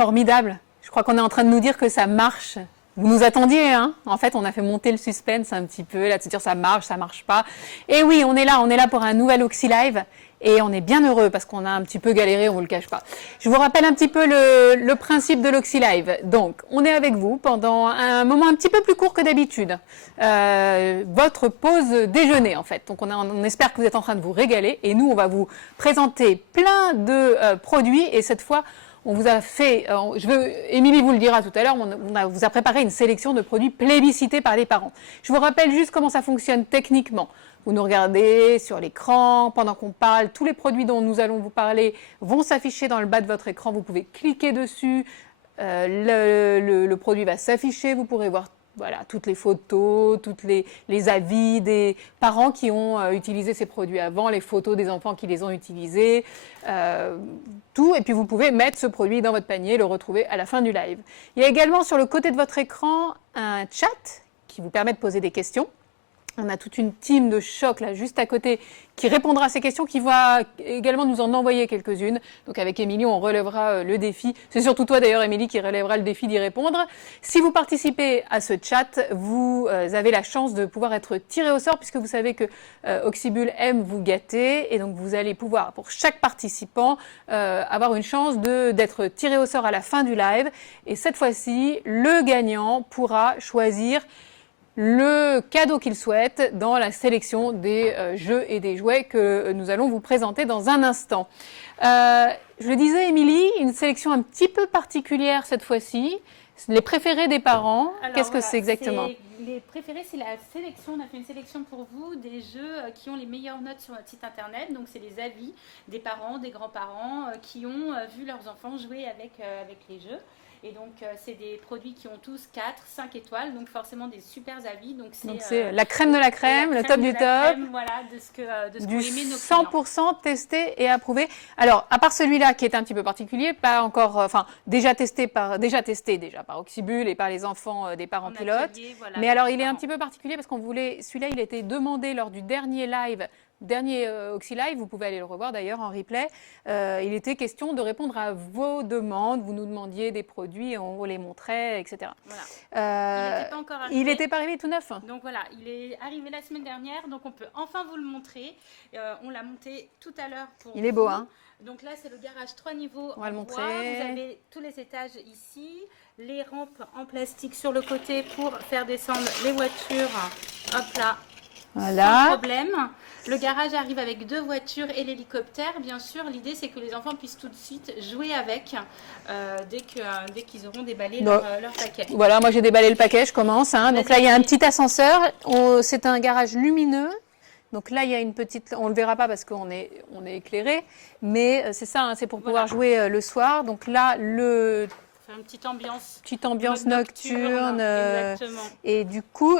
Formidable. Je crois qu'on est en train de nous dire que ça marche. Vous nous attendiez, hein? En fait, on a fait monter le suspense un petit peu, là, de se dire ça marche pas. Et oui, on est là pour un nouvel Oxy Live. Et on est bien heureux parce qu'on a un petit peu galéré, on vous le cache pas. Je vous rappelle un petit peu le principe de l'Oxy Live. Donc, on est avec vous pendant un moment un petit peu plus court que d'habitude. Votre pause déjeuner, en fait. Donc, on espère que vous êtes en train de vous régaler. Et nous, on va vous présenter plein de produits. Et cette fois, on vous a fait, Émilie vous le dira tout à l'heure, on vous a préparé une sélection de produits plébiscités par les parents. Je vous rappelle juste comment ça fonctionne techniquement. Vous nous regardez sur l'écran, pendant qu'on parle, tous les produits dont nous allons vous parler vont s'afficher dans le bas de votre écran. Vous pouvez cliquer dessus, le produit va s'afficher, vous pourrez voir voilà, toutes les photos, les avis des parents qui ont utilisé ces produits avant, les photos des enfants qui les ont utilisés, tout. Et puis vous pouvez mettre ce produit dans votre panier et le retrouver à la fin du live. Il y a également sur le côté de votre écran un chat qui vous permet de poser des questions. On a toute une team de choc là juste à côté qui répondra à ces questions, qui va également nous en envoyer quelques-unes. Donc avec Émilie, on relèvera le défi. C'est surtout toi d'ailleurs, Émilie, qui relèvera le défi d'y répondre. Si vous participez à ce chat, vous avez la chance de pouvoir être tiré au sort, puisque vous savez que Oxybul aime vous gâter. Et donc vous allez pouvoir, pour chaque participant, avoir une chance d'être tiré au sort à la fin du live. Et cette fois-ci, le gagnant pourra choisir le cadeau qu'il souhaite dans la sélection des jeux et des jouets que nous allons vous présenter dans un instant. Je le disais, Émilie, une sélection un petit peu particulière cette fois-ci. Les préférés des parents, qu'est-ce que c'est exactement? Les préférés, c'est la sélection. On a fait une sélection pour vous des jeux qui ont les meilleures notes sur notre site internet. Donc, c'est les avis des parents, des grands-parents qui ont vu leurs enfants jouer avec les jeux. Et donc, c'est des produits qui ont tous 4, 5 étoiles, donc forcément des super avis. Donc, c'est la crème de la crème, le top du top. Voilà, de ce qu'ont aimé nos clients. 100% testé et approuvé. Alors, à part celui-là qui est un petit peu particulier, pas encore, enfin, déjà testé par Oxybul et par les enfants des parents pilotes. Voilà, mais alors, il est un petit peu particulier parce qu'on voulait, celui-là, il a été demandé lors du dernier live. Dernier Oxy Live, vous pouvez aller le revoir d'ailleurs en replay. Il était question de répondre à vos demandes. Vous nous demandiez des produits, on vous les montrait, etc. Voilà. Il n'était pas arrivé tout neuf. Donc voilà, il est arrivé la semaine dernière, donc on peut enfin vous le montrer. On l'a monté tout à l'heure pour Il est beau, hein? Donc là, c'est le garage 3 niveaux. On va le montrer. Vous avez tous les étages ici, les rampes en plastique sur le côté pour faire descendre les voitures. Hop là. Voilà. Sans problème. Le garage arrive avec 2 voitures et l'hélicoptère. Bien sûr, l'idée c'est que les enfants puissent tout de suite jouer avec dès qu'ils auront déballé leur paquet. Voilà, moi j'ai déballé le paquet, je commence. Hein. Donc là, il y a un petit ascenseur. C'est un garage lumineux. Donc là, il y a une petite... On ne le verra pas parce qu'on est éclairé. Mais c'est ça, hein, c'est pour pouvoir jouer le soir. Donc là, une petite ambiance nocturne. Et du coup,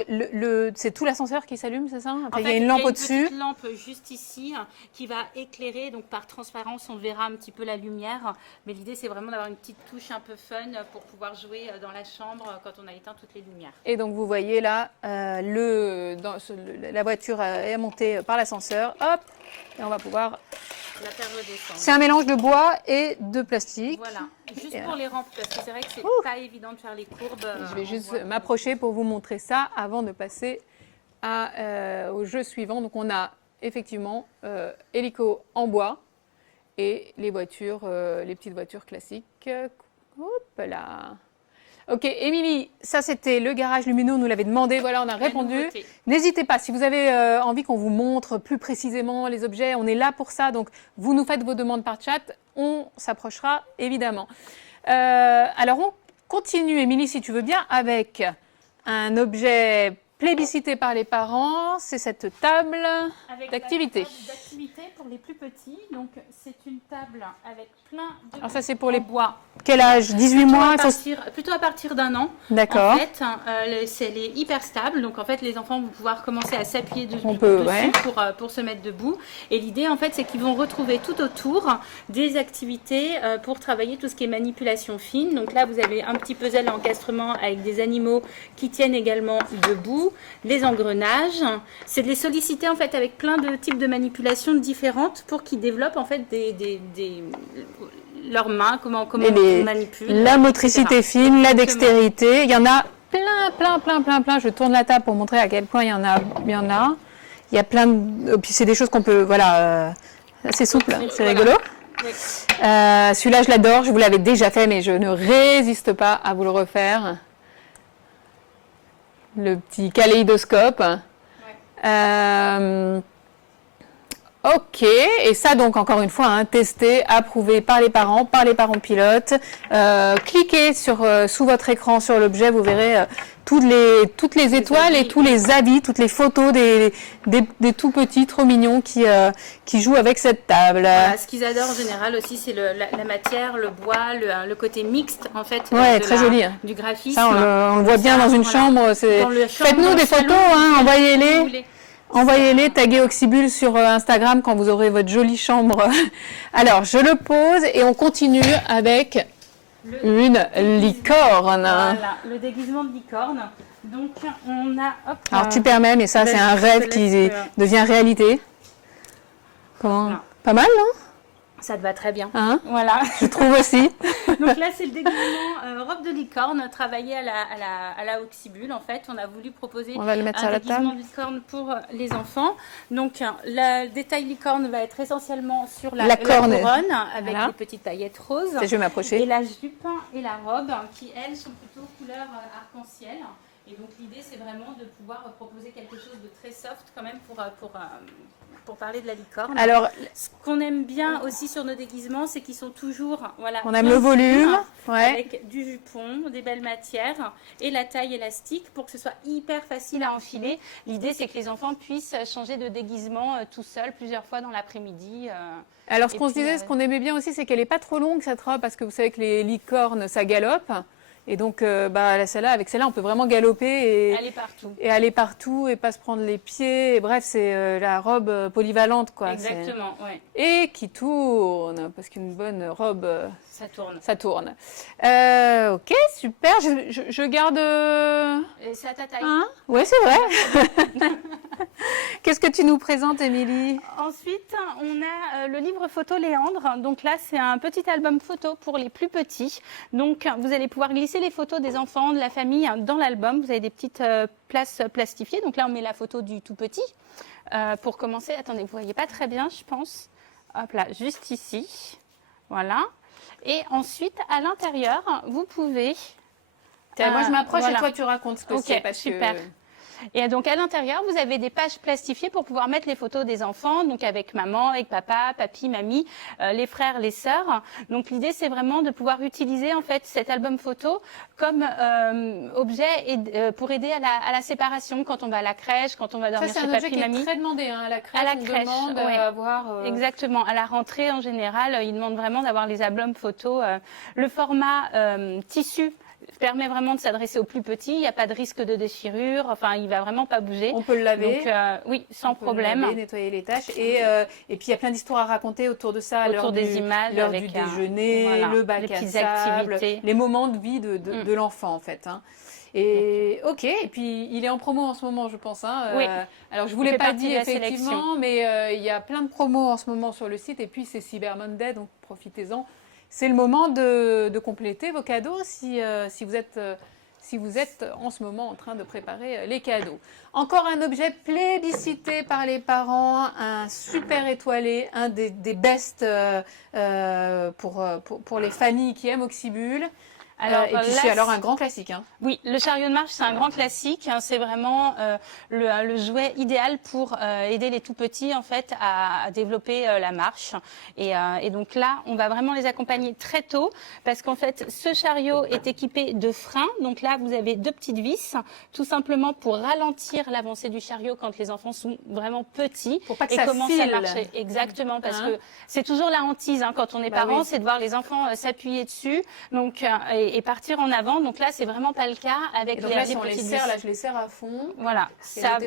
c'est tout l'ascenseur qui s'allume, c'est ça? Après, il y a une lampe au-dessus. Il y a une petite lampe juste ici qui va éclairer. Donc par transparence, on verra un petit peu la lumière. Mais l'idée, c'est vraiment d'avoir une petite touche un peu fun pour pouvoir jouer dans la chambre quand on a éteint toutes les lumières. Et donc vous voyez là, la voiture est montée par l'ascenseur. Hop, et on va pouvoir... C'est un mélange de bois et de plastique. Voilà, juste pour les rampes, parce que c'est vrai que c'est pas évident de faire les courbes. Je vais juste m'approcher pour vous montrer ça avant de passer au jeu suivant. Donc on a effectivement hélico en bois et les voitures, les petites voitures classiques. Hop là. Ok, Émilie, ça c'était le garage lumineux, on nous l'avait demandé, voilà, on a répondu. N'hésitez pas, si vous avez envie qu'on vous montre plus précisément les objets, on est là pour ça, donc vous nous faites vos demandes par chat, on s'approchera évidemment. Alors on continue, Émilie, si tu veux bien, avec un objet plébiscité par les parents, c'est cette table d'activité. D'activité pour les plus petits, donc c'est une table avec plein de... Alors ça c'est pour les bois. Quel âge? 18 mois? Plutôt à partir d'1 an. D'accord. En fait, elle est hyper stable. Donc, en fait, les enfants vont pouvoir commencer à s'appuyer dessus pour se mettre debout. Et l'idée, en fait, c'est qu'ils vont retrouver tout autour des activités pour travailler tout ce qui est manipulation fine. Donc là, vous avez un petit puzzle à encastrement avec des animaux qui tiennent également debout. Les engrenages. C'est de les solliciter, en fait, avec plein de types de manipulations différentes pour qu'ils développent, en fait, leurs mains, comment on manipule. La motricité etc. fine, la dextérité. Il y en a plein. Je tourne la table pour montrer à quel point il y en a. Il y a plein de... Puis c'est des choses qu'on peut... Voilà, assez souple, c'est rigolo. Oui. Celui-là, je l'adore. Je vous l'avais déjà fait, mais je ne résiste pas à vous le refaire. Le petit kaléidoscope. Ouais. Ok, et ça donc encore une fois, hein, testé, approuvé par les parents pilotes. Cliquez sous votre écran sur l'objet, vous verrez toutes les étoiles et tous les avis, toutes les photos des tout petits trop mignons qui jouent avec cette table. Voilà, ce qu'ils adorent en général aussi, c'est la matière, le bois, le côté mixte en fait. Ouais, très joli. Du graphisme. Ça, on le voit bien dans une chambre. Faites-nous des photos, hein, envoyez-les. Envoyez-les, taguez Oxybul sur Instagram quand vous aurez votre jolie chambre. Alors, je le pose et on continue avec une licorne. Voilà, le déguisement de licorne. Donc, on a... Hop, alors, tu permets, mais ça, c'est un rêve qui devient réalité. Comment voilà. Pas mal, non? Ça te va très bien. Hein? Voilà. Je trouve aussi. Donc là, c'est le déguisement robe de licorne travaillé à la Oxybul. En fait, on a voulu proposer on va le mettre un déguisement de licorne pour les enfants. Donc, le détail licorne va être essentiellement sur la couronne avec des petites paillettes roses. Je vais m'approcher. Et la jupe et la robe qui, elles, sont plutôt couleur arc-en-ciel. Et donc, l'idée, c'est vraiment de pouvoir proposer quelque chose de très soft quand même pour parler de la licorne. Alors, ce qu'on aime bien aussi sur nos déguisements, c'est qu'ils sont toujours, voilà, on aime le volume, avec du jupon, des belles matières et la taille élastique pour que ce soit hyper facile à enfiler. L'idée, c'est que les enfants puissent changer de déguisement tout seuls plusieurs fois dans l'après-midi. Alors, ce qu'on se disait, ce qu'on aimait bien aussi, c'est qu'elle n'est pas trop longue cette robe parce que vous savez que les licornes, ça galope. Et donc, celle-là, avec celle-là, on peut vraiment galoper et aller partout et pas se prendre les pieds. Et bref, c'est la robe polyvalente, quoi. Exactement, ouais. Et qui tourne, parce qu'une bonne robe, ça tourne. Ça tourne. Ok, super. Je garde. Et c'est à ta taille. Hein? Oui, c'est vrai. Qu'est-ce que tu nous présentes, Émilie? Ensuite, on a le livre photo Léandre. Donc là, c'est un petit album photo pour les plus petits. Donc, vous allez pouvoir glisser les photos des enfants, de la famille dans l'album. Vous avez des petites places plastifiées. Donc là, on met la photo du tout petit. Pour commencer, attendez, vous ne voyez pas très bien, je pense. Hop là, juste ici. Voilà. Et ensuite, à l'intérieur, vous pouvez... moi, je m'approche et toi, tu racontes ce que c'est. Parce super. Et donc, à l'intérieur, vous avez des pages plastifiées pour pouvoir mettre les photos des enfants, donc avec maman, avec papa, papy, mamie, les frères, les sœurs. Donc, l'idée, c'est vraiment de pouvoir utiliser, en fait, cet album photo comme objet pour aider à la séparation quand on va à la crèche, quand on va dormir chez papy, mamie. C'est un objet qui est très demandé, hein, à la crèche. À la crèche, demande avoir... Exactement. À la rentrée, en général, ils demandent vraiment d'avoir les albums photos. Le format tissu permet vraiment de s'adresser aux plus petits. Il n'y a pas de risque de déchirure. Enfin, il va vraiment pas bouger. On peut le laver. Donc, oui, sans problème. Laver, nettoyer les taches. Et puis, il y a plein d'histoires à raconter autour de ça. Autour des images. L'heure du déjeuner, le bac à sable, les moments de vie de l'enfant, en fait. Hein. Et ok, et puis il est en promo en ce moment, je pense. Hein. Oui. Alors je vous l'ai pas dit effectivement, mais il y a plein de promos en ce moment sur le site. Et puis c'est Cyber Monday, donc profitez-en. C'est le moment de compléter vos cadeaux si vous êtes en ce moment en train de préparer les cadeaux. Encore un objet plébiscité par les parents, un super étoilé, un des best pour les familles qui aiment Oxybul. Alors, et puis c'est alors un grand classique. Hein. Oui, le chariot de marche, c'est un grand classique. Hein, c'est vraiment le jouet idéal pour aider les tout petits en fait à développer la marche. Et donc là, on va vraiment les accompagner très tôt parce qu'en fait, ce chariot est équipé de freins. Donc là, vous avez 2 petites vis, tout simplement pour ralentir l'avancée du chariot quand les enfants sont vraiment petits pour pas que et ça commencent file. à marcher. Exactement, parce que c'est toujours la hantise hein, quand on est parent, c'est de voir les enfants s'appuyer dessus. Donc et partir en avant. Donc là, c'est vraiment pas le cas avec donc les là, petites on les serre, là, je les serre à fond. Voilà, ça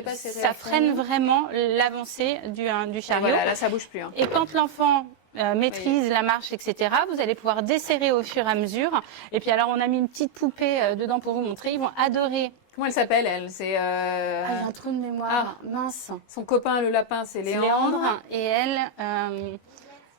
freine vraiment l'avancée du chariot. Et voilà, là, ça bouge plus. Hein. Et quand l'enfant maîtrise la marche, etc., vous allez pouvoir desserrer au fur et à mesure. Et puis alors, on a mis une petite poupée dedans pour vous montrer. Ils vont adorer. Comment elle s'appelle, elle? C'est il y a un trou de mémoire. Mince. Son copain, le lapin, c'est Léandre. Et elle...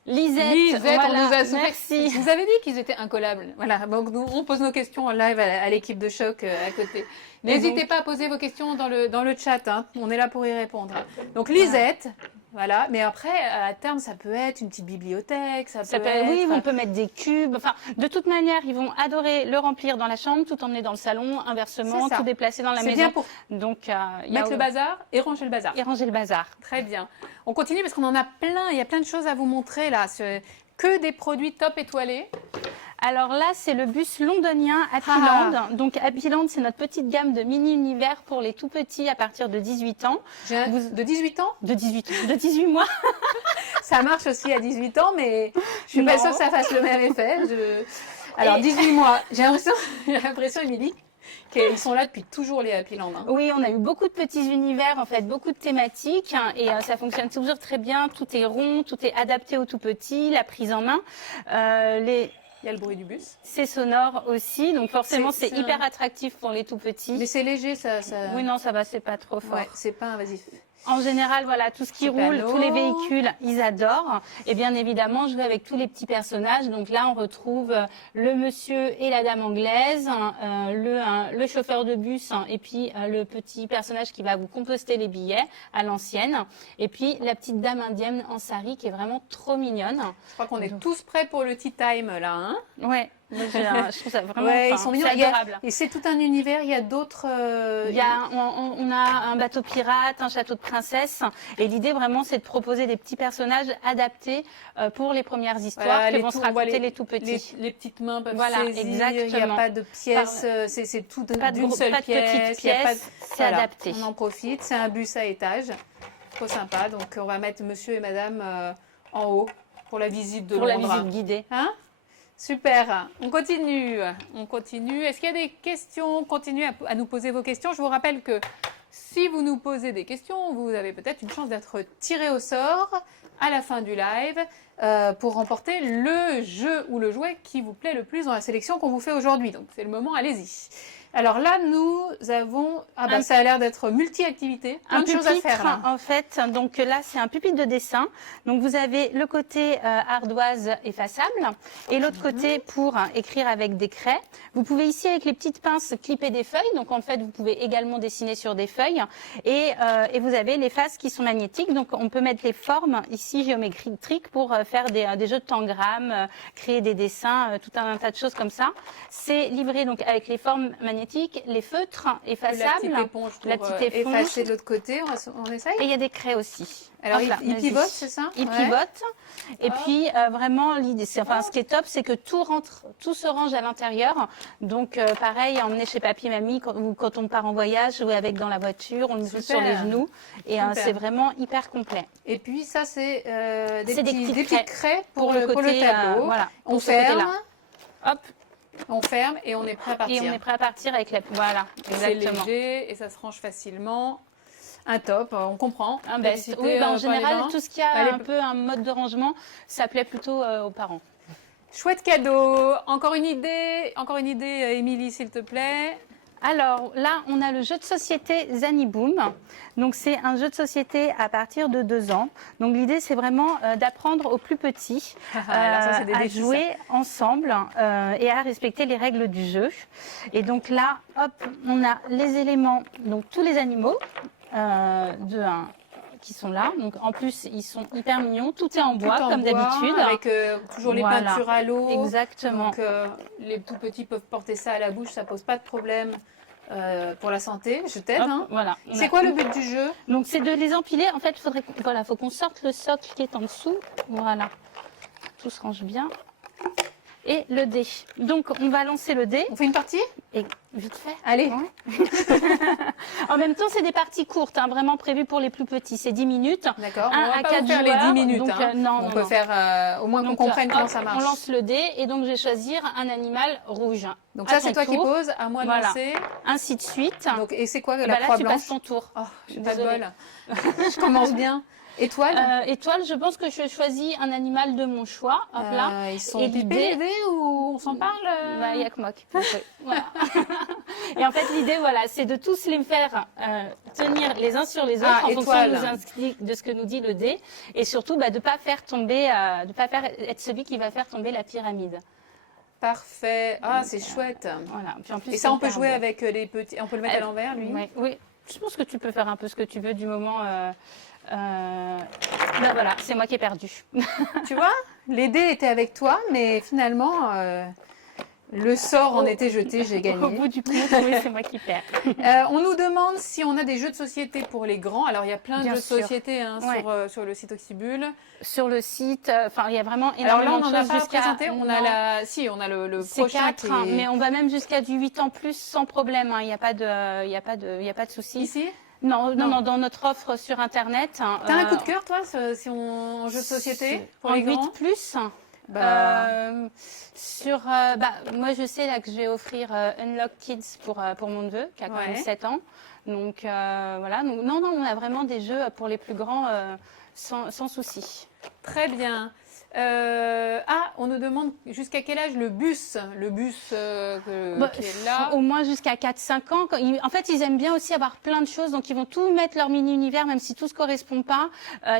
Lisette, voilà, on nous a merci. Je vous avais dit qu'ils étaient incollables. Voilà, donc nous, on pose nos questions en live à l'équipe de Choc à côté. N'hésitez pas à poser vos questions dans le chat, hein. On est là pour y répondre. Donc Lisette, voilà. Mais après, à terme, ça peut être une petite bibliothèque, ça peut être... Oui, on peut mettre des cubes. Enfin, de toute manière, ils vont adorer le remplir dans la chambre, tout emmener dans le salon, inversement, tout déplacer dans la maison. C'est bien pour mettre le bazar et ranger le bazar. Et ranger le bazar. Très bien. On continue parce qu'on en a plein. Il y a plein de choses à vous montrer là. Que des produits top étoilés. Alors là, c'est le bus londonien Happyland. Donc Happyland, c'est notre petite gamme de mini-univers pour les tout petits à partir de 18 ans. De 18 ans De 18 mois. Ça marche aussi à 18 ans, mais je suis pas sûre que ça fasse le même effet. Alors 18 mois, j'ai l'impression, Émilie, qu'ils sont là depuis toujours les Happyland. Hein. Oui, on a eu beaucoup de petits univers, en fait, beaucoup de thématiques, hein, et ça fonctionne toujours très bien. Tout est rond, tout est adapté aux tout petits, la prise en main. Il y a le bruit du bus. C'est sonore aussi, donc forcément c'est hyper attractif pour les tout petits. Mais c'est léger, ça. Oui, non, ça va, c'est pas trop fort. Ouais, c'est pas invasif. En général, voilà, tout ce qui roule, tous les véhicules, ils adorent. Et bien évidemment, jouer avec tous les petits personnages. Donc là, on retrouve le monsieur et la dame anglaise, le chauffeur de bus, et puis le petit personnage qui va vous composter les billets à l'ancienne. Et puis la petite dame indienne en sari qui est vraiment trop mignonne. Je crois qu'on est tous prêts pour le tea time là, hein? Ouais. Je trouve ça vraiment ils sont mignons. Adorable. Et c'est tout un univers. Il y a d'autres. On a un bateau pirate, un château de princesse. Et l'idée vraiment, c'est de proposer des petits personnages adaptés pour les premières histoires que vont se raconter les tout petits. Les petites mains peuvent saisir. Exactement. Il n'y a pas de pièces. C'est tout d'une seule pièce. C'est adapté. On en profite. C'est un bus à étage. Trop sympa. Donc on va mettre Monsieur et Madame en haut pour la visite de Londres. Pour la visite guidée. Hein? Super, on continue. Est-ce qu'il y a des questions? Continuez à nous poser vos questions. Je vous rappelle que si vous nous posez des questions, vous avez peut-être une chance d'être tiré au sort à la fin du live pour remporter le jeu ou le jouet qui vous plaît le plus dans la sélection qu'on vous fait aujourd'hui. Donc c'est le moment, allez-y. Alors là, nous avons... ça a l'air d'être multi-activité, plein de choses à faire. Là. En fait, donc là, c'est un pupitre de dessin. Donc vous avez le côté ardoise effaçable et l'autre côté pour écrire avec des craies. Vous pouvez ici, avec les petites pinces, clipper des feuilles. Donc en fait, vous pouvez également dessiner sur des feuilles. Et vous avez les faces qui sont magnétiques. Donc on peut mettre les formes ici géométriques pour faire des jeux de tangrammes, créer des dessins, tout un tas de choses comme ça. C'est livré donc avec les formes magnétiques, les feutres effaçables, la petite éponge pour effacer de l'autre côté, on essaye. Et il y a des craies aussi. Alors il pivote, c'est ça? Il pivote. Et puis vraiment l'idée, ce qui est top, c'est que tout se range à l'intérieur. Donc pareil, à emmener chez papy et mamie quand on part en voyage ou avec dans la voiture, on le met sur les genoux. Et c'est vraiment hyper complet. Et puis ça, c'est des petites craies pour le tableau. Voilà. On ferme. Hop. On ferme et on est prêt à partir. Et on est prêt à partir avec la... Voilà, exactement. C'est léger et ça se range facilement. Un top, on comprend. Un best. Oui, en général, tout ce qui a un peu un mode de rangement, ça plaît plutôt aux parents. Chouette cadeau. Encore une idée, Émilie, s'il te plaît. Alors là, on a le jeu de société Zaniboom. Donc c'est un jeu de société à partir de 2 ans. Donc l'idée, c'est vraiment d'apprendre aux plus petits à jouer ensemble et à respecter les règles du jeu. Et donc là, hop, on a les éléments, donc tous les animaux qui sont là. Donc en plus, ils sont hyper mignons. Tout est en bois, comme d'habitude. Avec toujours les peintures à l'eau. Exactement. Donc les tout petits peuvent porter ça à la bouche, ça pose pas de problème. Pour la santé, je t'aide. Hein. Voilà. C'est quoi le but du jeu? Donc c'est de les empiler. En fait, faut qu'on sorte le socle qui est en dessous. Voilà. Tout se range bien. Et le dé. Donc on va lancer le dé. On fait une partie? Et vite fait. Allez. En même temps, c'est des parties courtes, vraiment prévues pour les plus petits. C'est 10 minutes. D'accord. On va pas faire les 10 minutes. Donc, on peut faire au moins qu'on comprenne comment ça marche. On lance le dé et donc je vais choisir un animal rouge. Donc ça, c'est toi qui poses, à moi de lancer. Ainsi de suite. Donc, et c'est quoi la croix blanche? Là, tu passes ton tour. Oh, j'ai pas de bol. Je commence bien. Étoile? Étoile, je pense que je choisis un animal de mon choix. Hop là. Ils sont pipés les dés ou on s'en parle? Il n'y a que moi qui peux jouer. Voilà. Et en fait, l'idée, voilà, c'est de tous les faire tenir les uns sur les autres en fonction de ce que nous dit le dé. Et surtout, de ne pas faire tomber, être celui qui va faire tomber la pyramide. Parfait. Ah, c'est chouette. Voilà. Puis en plus, et ça, on peut jouer avec les petits. On peut le mettre à l'envers, lui. Oui. Je pense que tu peux faire un peu ce que tu veux du moment. Voilà, c'est moi qui ai perdu. Tu vois, les dés étaient avec toi, mais finalement, le sort en était jeté, j'ai gagné. Au bout du compte, oui, c'est moi qui perds. On nous demande si on a des jeux de société pour les grands. Alors, il y a plein de jeux de société sur le site Oxybul. Sur le site, il y a vraiment énormément de choses. Alors là, on en a pas présenté. On a le prochain 4, mais on va même jusqu'à du 8 ans plus sans problème. Il n'y a pas de souci. Ici? Non, dans notre offre sur Internet. T'as un coup de cœur, toi, si on jeu de société pour les grands? 8 plus. Moi, je sais là que je vais offrir Unlock Kids pour mon neveu qui a quand même 7 ans. Donc voilà. Donc, non, on a vraiment des jeux pour les plus grands sans souci. Très bien. On nous demande jusqu'à quel âge le bus qui est là. Au moins jusqu'à 4-5 ans. En fait, ils aiment bien aussi avoir plein de choses, donc ils vont tout mettre leur mini-univers, même si tout ne se correspond pas.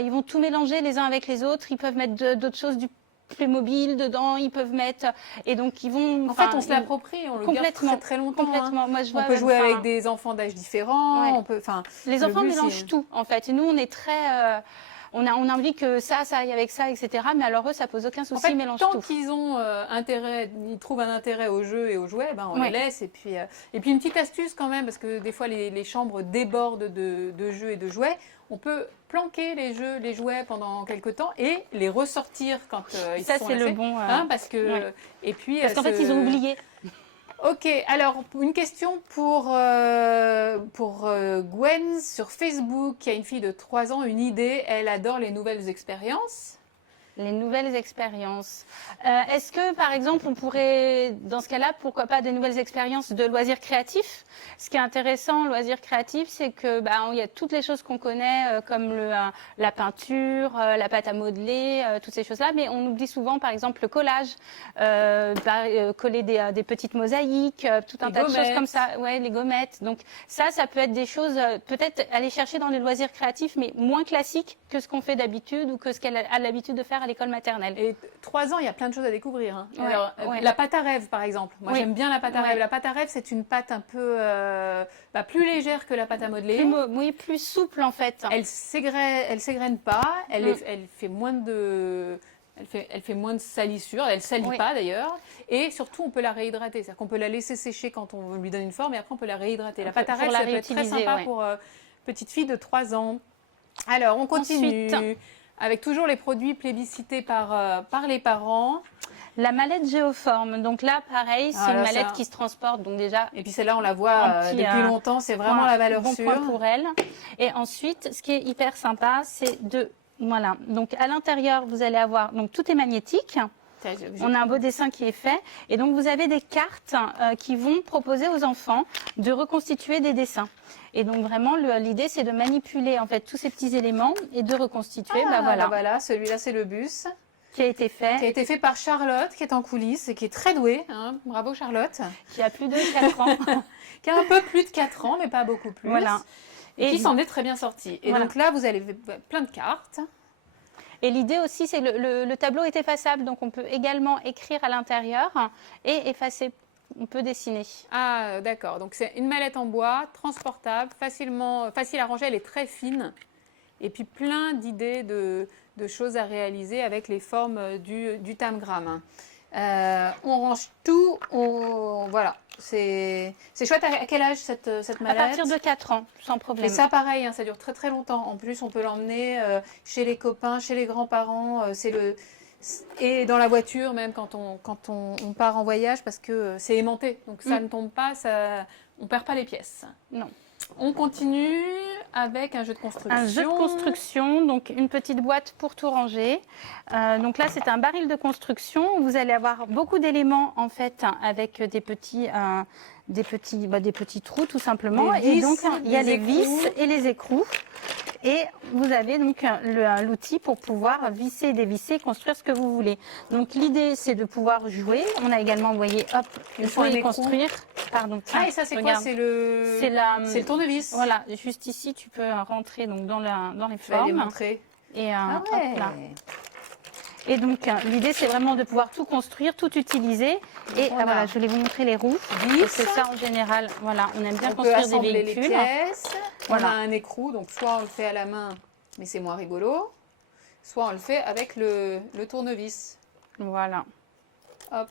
Ils vont tout mélanger les uns avec les autres. Ils peuvent mettre d'autres choses, du Playmobil dedans, ils peuvent mettre... Et donc, ils vont... En fait, on se l'approprie, on le garde très, très longtemps. Complètement. Moi, on peut jouer avec des enfants d'âge différents. Les enfants mélangent tout, en fait. Et nous, on est très... On a envie que ça aille avec ça, etc. Mais alors eux, ça pose aucun souci, ils mélangent tout. Tant qu'ils ont ils trouvent un intérêt au jeu et aux jouets, on les laisse. Et puis une petite astuce quand même, parce que des fois les chambres débordent de jeux et de jouets. On peut planquer les jouets pendant quelques temps et les ressortir quand ils sont c'est le bon. Parce que parce qu'en fait ils ont oublié. Ok, alors une question pour Gwen sur Facebook, qui a une fille de 3 ans, une idée, elle adore les nouvelles expériences. Les nouvelles expériences. Est-ce que, par exemple, on pourrait, dans ce cas-là, pourquoi pas des nouvelles expériences de loisirs créatifs? Ce qui est intéressant, loisirs créatifs, c'est que il y a toutes les choses qu'on connaît, comme la peinture, la pâte à modeler, toutes ces choses-là. Mais on oublie souvent, par exemple, le collage, coller des petites mosaïques, tout un tas de choses comme ça. Ouais, les gommettes. Donc ça peut être des choses, peut-être aller chercher dans les loisirs créatifs, mais moins classiques que ce qu'on fait d'habitude ou que ce qu'elle a l'habitude de faire à l'école maternelle. Et 3 ans, il y a plein de choses à découvrir. Alors, la pâte à rêve, par exemple. Moi, j'aime bien la pâte à rêve. La pâte à rêve, c'est une pâte un peu plus légère que la pâte à modeler. Plus souple, en fait. Elle s'égrène pas. Elle fait moins de... Elle fait moins de salissure, elle ne salit pas d'ailleurs, et surtout on peut la réhydrater, c'est-à-dire qu'on peut la laisser sécher quand on lui donne une forme, et après on peut la réhydrater. La pâte à rêve, ça peut être très sympa pour petite fille de 3 ans. Alors on continue. Ensuite, avec toujours les produits plébiscités par les parents. La mallette géoforme, donc là pareil, c'est une mallette qui se transporte, donc déjà. Et puis celle-là on la voit depuis longtemps, c'est vraiment la valeur sûre. Bon point pour elle. Et ensuite, ce qui est hyper sympa, c'est voilà, donc à l'intérieur vous allez avoir, donc tout est magnétique. On a un beau dessin qui est fait, et donc vous avez des cartes qui vont proposer aux enfants de reconstituer des dessins. Et donc vraiment l'idée c'est de manipuler en fait tous ces petits éléments et de reconstituer. Voilà, celui-là c'est le bus qui a été fait par Charlotte, qui est en coulisses et qui est très douée. Bravo Charlotte. Qui a plus de 4 ans. Qui a un peu plus de 4 ans, mais pas beaucoup plus. Voilà. Et qui s'en est très bien sortie. Et donc là vous avez plein de cartes. Et l'idée aussi, c'est le tableau est effaçable, donc on peut également écrire à l'intérieur et effacer. On peut dessiner. Ah, d'accord. Donc c'est une mallette en bois, transportable, facile à ranger, elle est très fine. Et puis plein d'idées de choses à réaliser avec les formes du tamgram. On range tout, voilà. C'est chouette. À quel âge cette mallette? À partir de 4 ans, sans problème. Et ça, pareil, ça dure très très longtemps. En plus, on peut l'emmener chez les copains, chez les grands-parents. Et dans la voiture, même quand on part en voyage, parce que c'est aimanté. Donc ça ne tombe pas, on ne perd pas les pièces. Non. On continue avec un jeu de construction. Un jeu de construction, donc une petite boîte pour tout ranger. Donc là, c'est un baril de construction. Vous allez avoir beaucoup d'éléments en fait avec des petits trous tout simplement. Et donc il y a les vis et les écrous. Et vous avez donc l'outil pour pouvoir visser, dévisser, construire ce que vous voulez. Donc l'idée, c'est de pouvoir jouer. On a également envoyé, jouer et construire pardon. Tiens, et ça, c'est quoi? regarde. C'est C'est le tournevis. Voilà, juste ici, tu peux rentrer donc dans les Je vais aller formes. montrer. Et, Ah hop ouais. là. Et donc, l'idée, c'est vraiment de pouvoir tout construire, tout utiliser. Et Voilà. voilà, je voulais vous montrer les roues. 10. Parce que ça, en général, voilà, on aime bien On peut construire des assembler les véhicules. pièces. Voilà. On a un écrou, donc soit on le fait à la main, mais c'est moins rigolo, soit on le fait avec le tournevis. Voilà. Hop.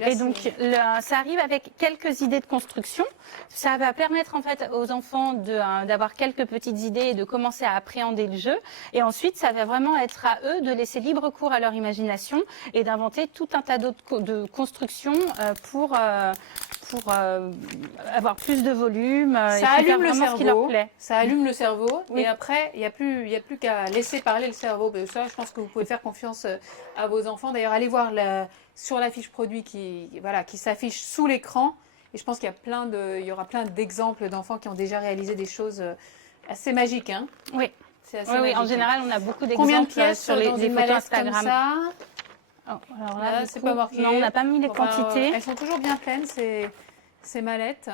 Là, Et donc, ça arrive avec quelques idées de construction. Ça va permettre en fait aux enfants d'avoir quelques petites idées et de commencer à appréhender le jeu. Et ensuite, ça va vraiment être à eux de laisser libre cours à leur imagination et d'inventer tout un tas d'autres de constructions pour avoir plus de volume. ça et puis faire allume le vraiment ce qui leur cerveau. plaît. Ça allume le cerveau. Oui. Et après, il n'y a plus qu'à laisser parler le cerveau. Mais ça, je pense que vous pouvez faire confiance à vos enfants. D'ailleurs, allez voir sur la fiche produit qui s'affiche sous l'écran. Et je pense qu'il y aura plein d'exemples d'enfants qui ont déjà réalisé des choses assez magiques. Hein. Oui. C'est assez Oui, magique. en général, on a beaucoup Combien de d'exemples pièces sur dans les une photos mallette Instagram. comme ça? Oh, alors Là, du c'est coup, pas marqué. non, on n'a pas mis les Enfin, quantités. elles sont toujours bien pleines, ces mallettes.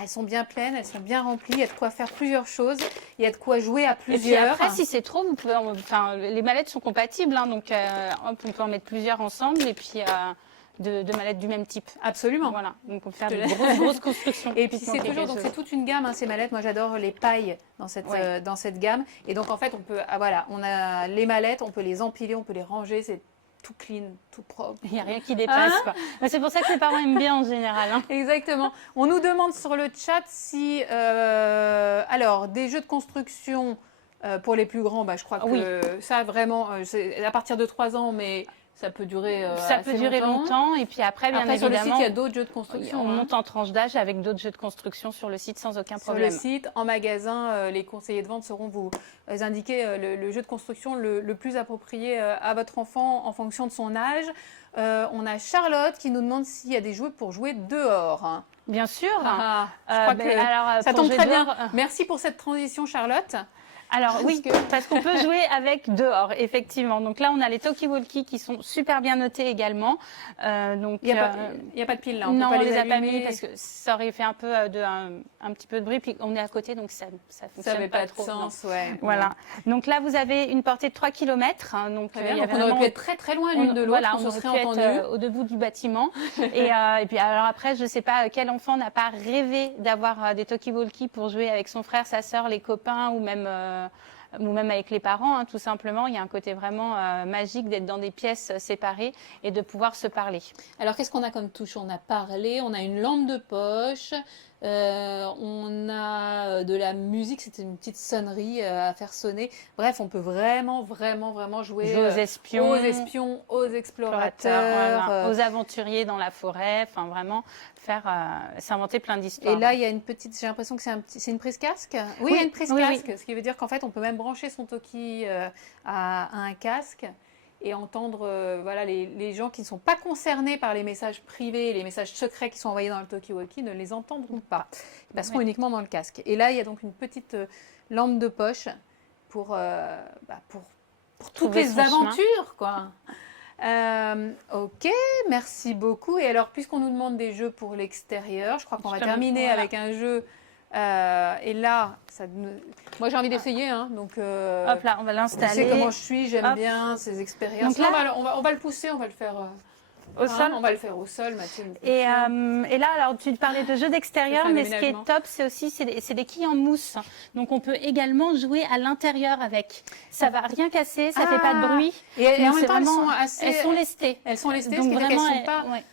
Elles sont bien pleines, elles sont bien remplies. Il y a de quoi faire plusieurs choses. Il y a de quoi jouer à Et puis plusieurs. après, si c'est trop, vous pouvez, enfin, les mallettes sont compatibles, hein, donc hop, on peut en mettre plusieurs ensemble et puis de mallettes du même type. Absolument. Voilà, donc on peut faire de grosses constructions. Et puis c'est toujours, donc c'est toute une gamme, hein, ces mallettes. Moi j'adore les pailles dans cette gamme. Et donc en fait on a les mallettes, on peut les empiler, on peut les ranger, c'est tout clean, tout propre. Il n'y a rien qui dépasse. Quoi. C'est pour ça que les parents aiment bien en général. Hein. Exactement. On nous demande sur le chat si, alors des jeux de construction pour les plus grands, je crois que ça vraiment, c'est à partir de 3 ans, mais ça peut durer ça peut durer longtemps. Et puis après, bien évidemment, sur le site, il y a d'autres jeux de construction. On monte en tranche d'âge avec d'autres jeux de construction sur le site sans aucun problème. Sur le site, en magasin, les conseillers de vente sauront vous indiquer le jeu de construction le plus approprié à votre enfant en fonction de son âge. On a Charlotte qui nous demande s'il y a des jouets pour jouer dehors. Hein. Bien sûr. Je crois que alors, ça tombe très bien. Merci pour cette transition, Charlotte. Alors oui, parce qu'on peut jouer avec dehors, effectivement. Donc là, on a les talkie-walkie qui sont super bien notés également. Donc il n'y a pas de pile là. Non, on les a pas mis parce que ça aurait fait un petit peu de bruit. Puis on est à côté, donc ça fonctionne ça n'avait pas de trop. sens, ouais. Voilà. Donc là, vous avez une portée de 3 km. Hein, donc on aurait pu être très très loin l'une de l'autre. Voilà, on aurait serait pu entendu. être au debout du bâtiment. et puis alors après, je sais pas quel enfant n'a pas rêvé d'avoir des talkie-walkie pour jouer avec son frère, sa sœur, les copains ou même avec les parents, hein, tout simplement. Il y a un côté vraiment magique d'être dans des pièces séparées et de pouvoir se parler. Alors, qu'est-ce qu'on a comme touche? On a parlé, on a une lampe de poche, on a de la musique, c'était une petite sonnerie à faire sonner. Bref, on peut vraiment jouer aux espions, aux explorateurs, voilà, aux aventuriers dans la forêt, enfin vraiment s'inventer plein d'histoires. Et là, il y a une petite, j'ai l'impression que c'est une prise casque. Oui, il y a une prise casque, ce qui veut dire qu'en fait, on peut même brancher son talkie à un casque et entendre les gens qui ne sont pas concernés par les messages privés, les messages secrets qui sont envoyés dans le talkie-walkie ne les entendront pas. Ils passeront uniquement dans le casque. Et là, il y a donc une petite lampe de poche pour toutes les aventures, quoi. Ok, merci beaucoup. Et alors, puisqu'on nous demande des jeux pour l'extérieur, je crois qu'on va terminer avec un jeu. Et là, moi j'ai envie d'essayer, hein, donc hop là, on va l'installer. Tu sais comment je suis, j'aime bien ces expériences. Donc là, on va le pousser, on va le faire au sol. On va le faire au sol, Mathilde. Et là, alors tu parlais de jeux d'extérieur, mais ce qui est top, c'est aussi des quilles en mousse. Donc on peut également jouer à l'intérieur avec. Ça va rien casser, ça fait pas de bruit. Et en même temps, elles sont lestées. Elles sont lestées, donc ce qui fait qu'elles vraiment, sont pas. Ouais.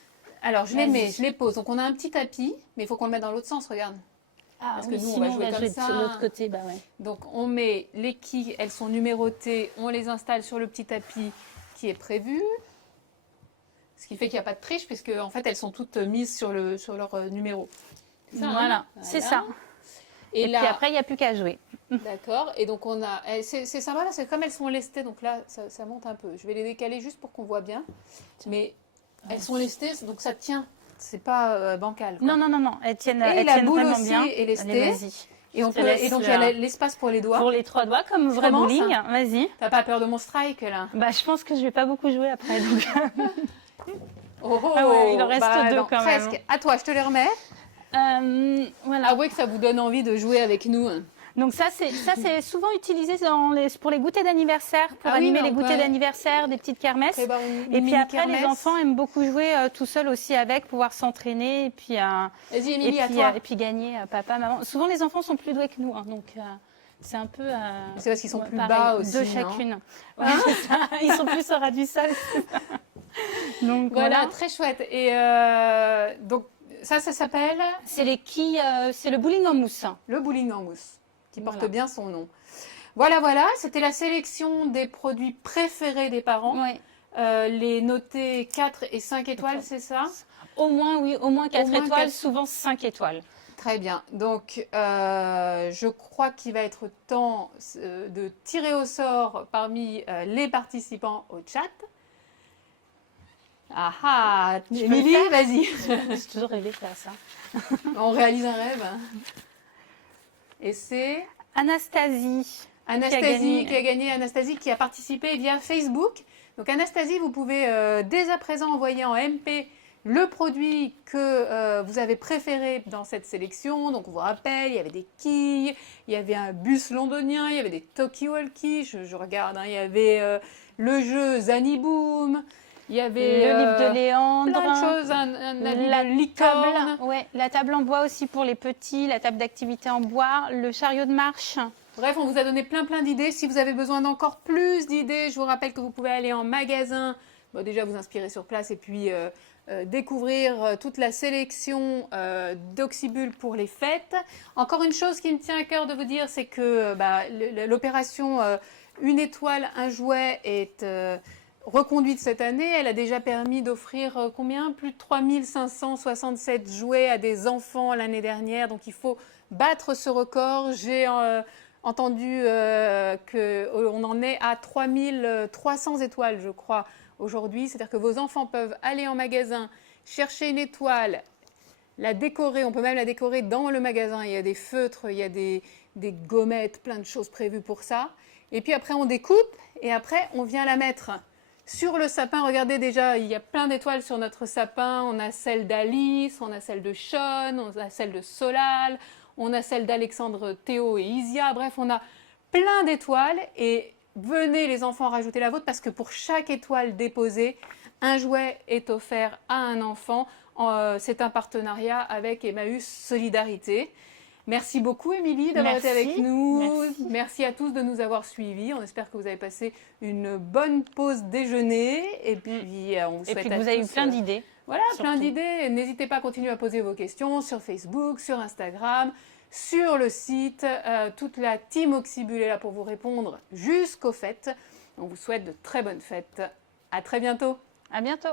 Alors je les mets, je les pose. Donc on a un petit tapis, mais il faut qu'on le mette dans l'autre sens. Regarde. Parce que nous, on va jouer comme ça. De l'autre côté, bah ouais. Donc, on met les quilles, elles sont numérotées, on les installe sur le petit tapis qui est prévu. Ce qui fait qu'il n'y a pas de triche, puisque en fait, elles sont toutes mises sur leur numéro. Ça, voilà, c'est ça. Et puis après, il n'y a plus qu'à jouer. D'accord. Et donc, on a. C'est sympa, là, c'est comme elles sont lestées, donc là, ça monte un peu. Je vais les décaler juste pour qu'on voit bien. Mais elles sont lestées, donc ça tient. C'est pas bancal. Quoi. Non. Elles tiennent, la boule vraiment aussi bien. est lestée. Et donc il y a l'espace pour les doigts. Pour les 3 doigts, comme vrai bowling. Vas-y. T'as pas peur de mon strike là? Je pense que je vais pas beaucoup jouer après. Donc. Oh, oh, Ah ouais, il en reste deux non, quand presque. même. À toi, je te les remets. Voilà. Avouez que ça vous donne envie de jouer avec nous. Donc ça c'est souvent utilisé pour les goûters d'anniversaire, pour Ah oui, animer mais les on goûters peut- d'anniversaire, des petites kermesses. Eh ben, une Et puis mini après, les kermesse. enfants aiment beaucoup jouer tout seuls aussi avec, pouvoir s'entraîner et puis, Vas-y, Émilie, à toi. et puis gagner papa, maman. Souvent, les enfants sont plus doués que nous, hein, donc c'est un peu... C'est parce qu'ils sont plus pareil, bas aussi, deux non chacune. Ouais, c'est ça. Ils sont plus au ras du sol. Donc Voilà, voilà. très chouette. Et donc, ça s'appelle C'est les quilles, c'est le bowling en mousse. le bowling en mousse, qui porte Voilà. bien son nom. Voilà, c'était la sélection des produits préférés des parents. Ouais. Les notés 4 et 5 étoiles, c'est ça? Au moins 4 moins étoiles, 4. souvent 5 étoiles. Très bien. Donc, je crois qu'il va être temps de tirer au sort parmi les participants au chat. Ah ah, Émilie, vas-y. J'ai toujours rêvé de faire ça. On réalise un rêve. Et c'est Anastasie. Anastasie qui a gagné. Anastasie qui a participé via Facebook. Donc Anastasie, vous pouvez dès à présent envoyer en MP le produit que vous avez préféré dans cette sélection. Donc on vous rappelle, il y avait des quilles, il y avait un bus londonien, il y avait des talkie-walkie, je regarde, hein, il y avait le jeu Zaniboom, il y avait Le livre de Léandre. plein de choses, un avis La de licorne. table, ouais, la table en bois aussi pour les petits, la table d'activité en bois, le chariot de marche. Bref, on vous a donné plein d'idées. Si vous avez besoin d'encore plus d'idées, je vous rappelle que vous pouvez aller en magasin, bon, déjà vous inspirer sur place et puis découvrir toute la sélection d'Oxybul pour les fêtes. Encore une chose qui me tient à cœur de vous dire, c'est que l'opération Une étoile, un jouet est reconduite cette année. Elle a déjà permis d'offrir combien? Plus de 3567 jouets à des enfants l'année dernière. Donc il faut battre ce record. J'ai entendu qu'on en est à 3300 étoiles, je crois, aujourd'hui. C'est-à-dire que vos enfants peuvent aller en magasin, chercher une étoile, la décorer. On peut même la décorer dans le magasin. Il y a des feutres, il y a des gommettes, plein de choses prévues pour ça. Et puis après, on découpe et après, on vient la mettre sur le sapin. Regardez déjà, il y a plein d'étoiles sur notre sapin. On a celle d'Alice, on a celle de Sean, on a celle de Solal, on a celle d'Alexandre, Théo et Isia. Bref, on a plein d'étoiles et venez les enfants rajouter la vôtre parce que pour chaque étoile déposée, un jouet est offert à un enfant. C'est un partenariat avec Emmaüs Solidarité. Merci beaucoup Émilie d'avoir été avec nous. Merci à tous de nous avoir suivis. On espère que vous avez passé une bonne pause déjeuner et puis on vous souhaite et puis que vous avez eu plein d'idées. Voilà, plein d'idées. N'hésitez pas à continuer à poser vos questions sur Facebook, sur Instagram, sur le site. Toute la team Oxybul est là pour vous répondre jusqu'aux fêtes. On vous souhaite de très bonnes fêtes. À très bientôt. À bientôt.